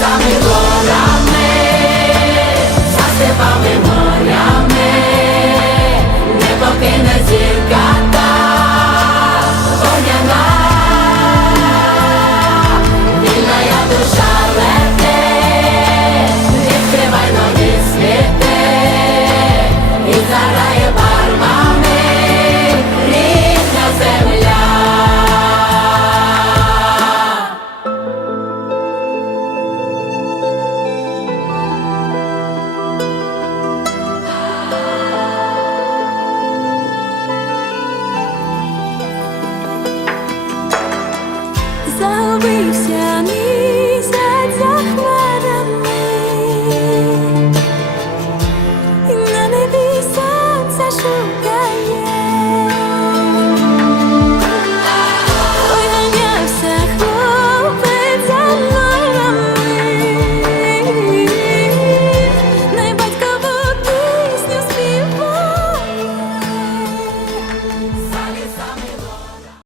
За лісами Загубився мій